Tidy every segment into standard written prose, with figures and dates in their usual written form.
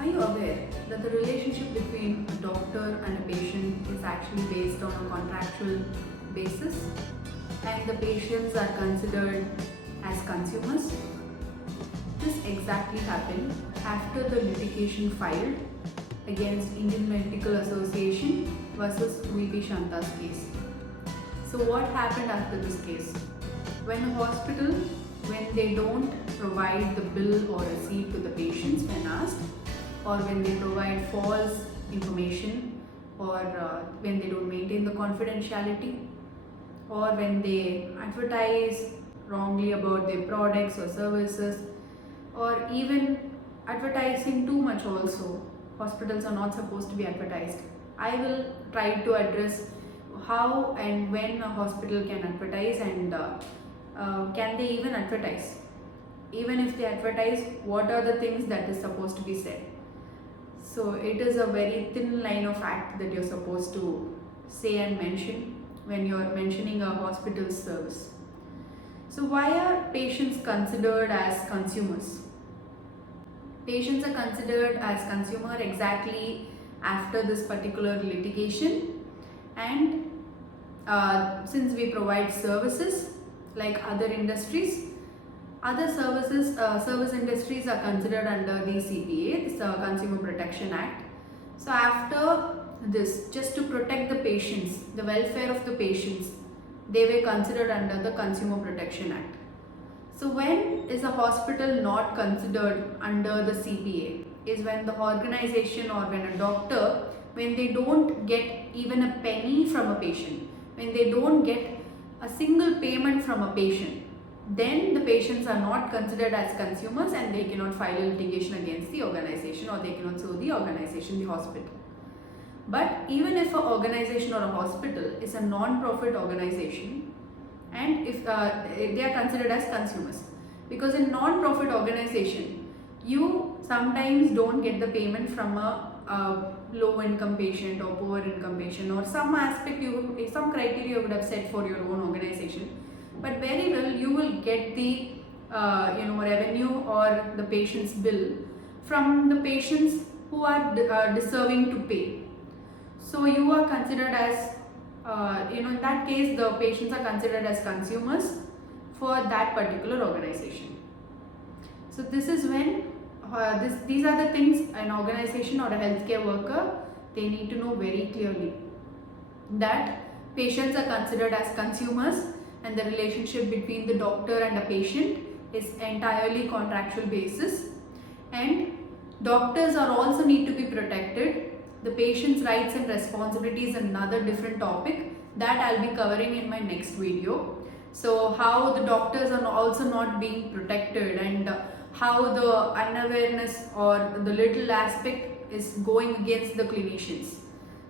Are you aware that the relationship between a doctor and a patient is actually based on a contractual basis and the patients are considered as consumers? This exactly happened after the litigation filed against Indian Medical Association versus VP Shanta's case. So what happened after this case? When a hospital, when they don't provide the bill or receipt to the patients when asked, or when they provide false information, or when they don't maintain the confidentiality, or when they advertise wrongly about their products or services, or even advertising too much also. Hospitals are not supposed to be advertised. I will try to address how and when a hospital can advertise, and can they even advertise. Even if they advertise, what are the things that is supposed to be said. So it is a very thin line of act that you're supposed to say and mention when you're mentioning a hospital service. So why are patients considered as consumers? Patients are considered as consumer exactly after this particular litigation, and since we provide services like other industries, other service industries are considered under the CPA, this Consumer Protection Act. So after this, just to protect the patients, the welfare of the patients, they were considered under the Consumer Protection Act. So when is a hospital not considered under the CPA? Is when the organization or when a doctor, when they don't get even a penny from a patient, when they don't get a single payment from a patient, then the patients are not considered as consumers and they cannot file a litigation against the organization, or they cannot sue the organization, the hospital. But even if an organization or a hospital is a non-profit organization, and if they are considered as consumers, because in non-profit organization, you sometimes don't get the payment from a low income patient or poor income patient, or some aspect some criteria you would have set for your own organization, but very well you will get the revenue or the patient's bill from the patients who are deserving to pay. So you are considered as in that case the patients are considered as consumers for that particular organization. So this is when these are the things an organization or a healthcare worker, they need to know very clearly, that patients are considered as consumers and the relationship between the doctor and the patient is entirely contractual basis, and doctors are also need to be protected. The patient's rights and responsibilities is another different topic that I'll be covering in my next video. So how the doctors are also not being protected, and how the unawareness or the little aspect is going against the clinicians.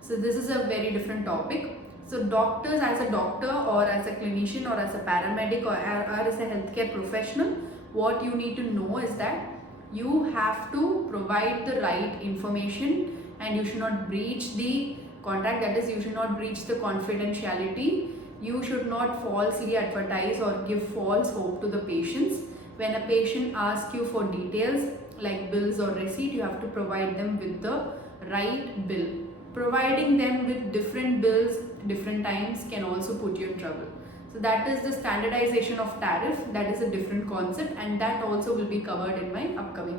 So this is a very different topic. So doctors, as a doctor or as a clinician or as a paramedic or as a healthcare professional, what you need to know is that you have to provide the right information and you should not breach the contract, that is you should not breach the confidentiality. You should not falsely advertise or give false hope to the patients. When a patient asks you for details like bills or receipt, you have to provide them with the right bill. Providing them with different bills different times can also put you in trouble. So that is the standardization of tariff, that is a different concept, and that also will be covered in my upcoming video.